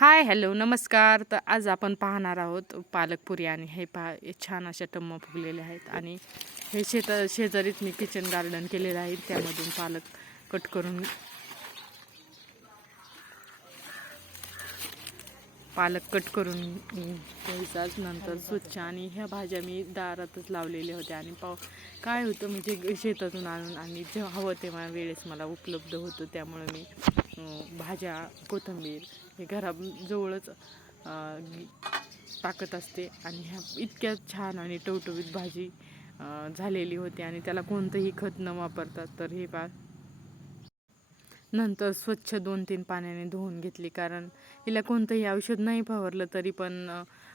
Hi hello नमस्कार. तर आज आपण पाहणार आहोत पालकपुरी आणि हे पहा हे छान अशा टम्म फुगलेल्या आहेत आणि हे शेत शेजारीच मी किचन गार्डन केलेलं आहे. त्यामधून पालक कट करून पालक कट करून घ्यायचाच नंतर स्वच्छ आणि ह्या भाज्या मी दारातच लावलेल्या होत्या आणि पाव काय होतं म्हणजे शेतातून आणून आणि जेव्हा हवं तेव्हा वेळेस मला उपलब्ध होतं त्यामुळे मी भाज्या कोथिंबीर हे घराजवळच टाकत असते. आणि ह्या इतक्या छान आणि टवटवीत भाजी झालेली होती. आणि त्याला कोणतंही खत न वापरतात तर हे पा नंतर स्वच्छ दोन तीन पाण्याने धुवून घेतली. कारण हिला कोणतंही औषध नाही फवारलं तरी पण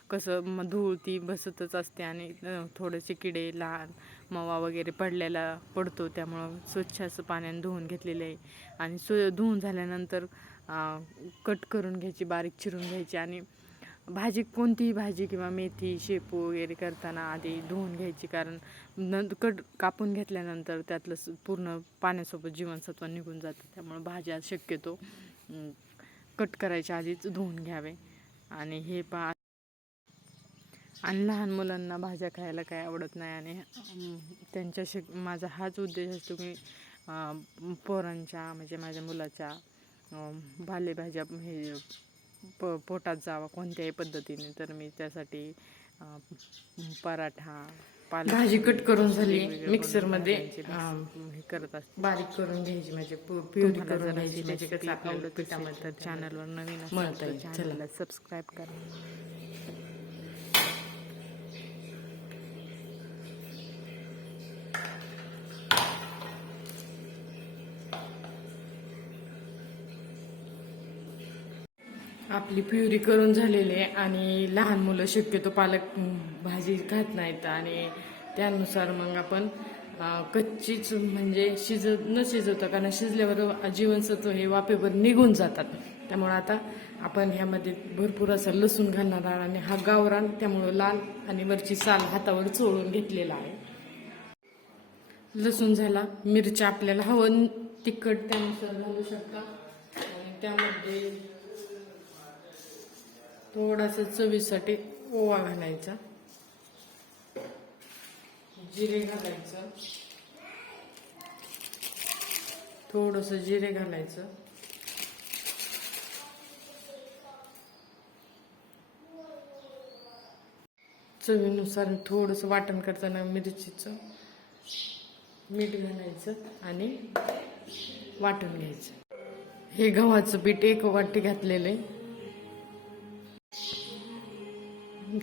कसं धूळ ती बसतच असते. आणि थोडेसे किडे लहान मवा वगैरे पडलेला पडतो त्यामुळं स्वच्छ असं पाण्याने धुवून घेतलेलं आहे. आणि स्व धुवून झाल्यानंतर कट करून घ्यायची बारीक चिरून घ्यायची आणि भाजी कोणतीही भाजी किंवा मेथी शेपू वगैरे करताना आधी धुवून घ्यायची. कारण न कट कापून घेतल्यानंतर त्यातलं स- पूर्ण पाण्यासोबत जीवनसत्व निघून जातं. त्यामुळं भाज्या शक्यतो कट करायच्या आधीच धुवून घ्यावे. आणि हे पा आणि लहान मुलांना भाज्या खायला काय आवडत नाही आणि अं, त्यांच्या शिक माझा हाच उद्देश असतो की पोरांच्या म्हणजे माझ्या मुलाच्या अं, पालेभाज्या हे प पोटात जावा कोणत्याही पद्धतीने. तर मी त्यासाठी पराठा भाजी कट करून झाली मिक्सरमध्ये. हे. करत असते. बारीक करून घ्यायची म्हणजे प्युरी करून घ्यायची अशी म्हणजे आवडत पिठामध्ये तर चॅनलवर नवीन. चॅनलला सबस्क्राईब करा. आपली प्युरी करून झालेली आहे आणि लहान मुलं शक्यतो पालक भाजी खात नाहीत आणि त्यानुसार मग आपण कच्चीच म्हणजे शिजत न शिजवता कारण शिजल्यावर जीवनसत्व हे वाफेवर निघून जातात. त्यामुळं आता आपण ह्यामध्ये भरपूर असं लसूण घालणार आहोत आणि हा गावरान त्यामुळं लाल आणि वरची साल हातावर चोळून घेतलेला आहे. लसूण झाला मिरच्या आपल्याला हवं तिखट त्यानुसार घालू शकता. आणि त्यामध्ये थोडासा चवीसाठी ओवा घालायचा. जिरे घालायचं. थोडस जिरे घालायचं. चवीनुसार थोडस वाटण करताना मिरचीचं मीठ घालायचं आणि वाटून घ्यायचं. हे गव्हाचं पीठ एक वाटी घातलेलं आहे.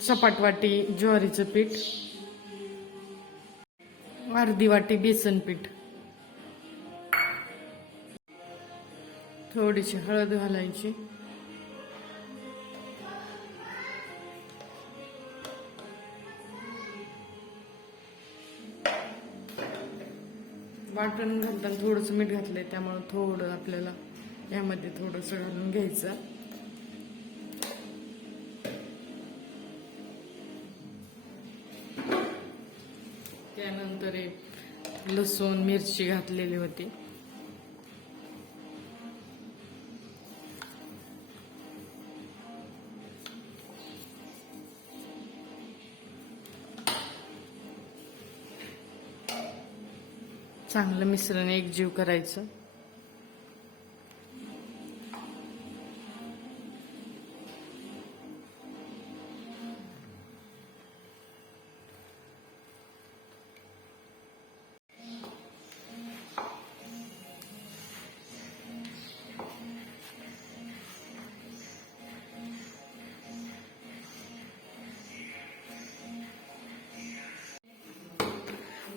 सपाट वाटी ज्वारीचं पीठ अर्धी वाटी बेसन पीठ. थोडीशी हळद घालायची. वाटण घालताना थोडंसं मीठ घातलंय त्यामुळे थोडं आपल्याला यामध्ये थोडंसं घालून घ्यायचं. त्यानंतर लसूण मिरची घातलेली होती. चांगलं मिश्रण एकजीव करायचं.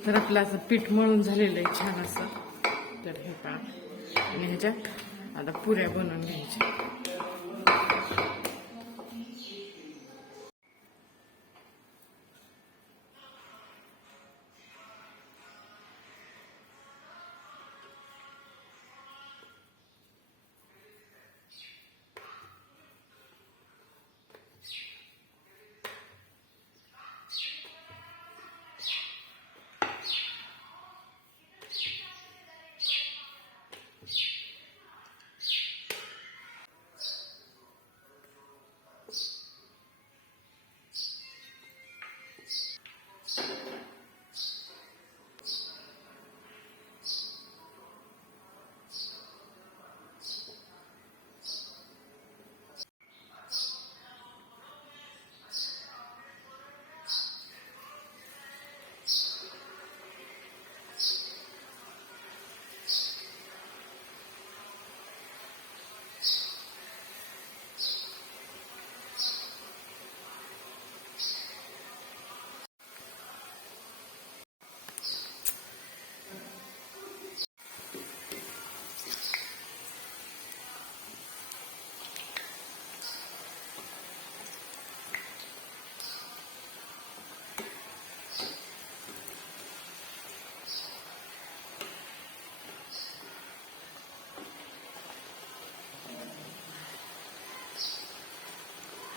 तर आपलं असं पीठ मळून झालेलं आहे छान असं. तर हे पहा. आणि ह्याच्यात आता पुऱ्या बनवून घ्यायच्या.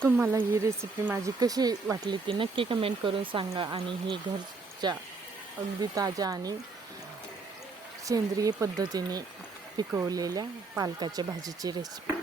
तुम्हाला ही रेसिपी माझी कशी वाटली ती नक्की कमेंट करून सांगा आणि ही घरच्या अगदी ताज्या आणि सेंद्रिय पद्धतीने पिकवलेल्या पालकाच्या भाजीची रेसिपी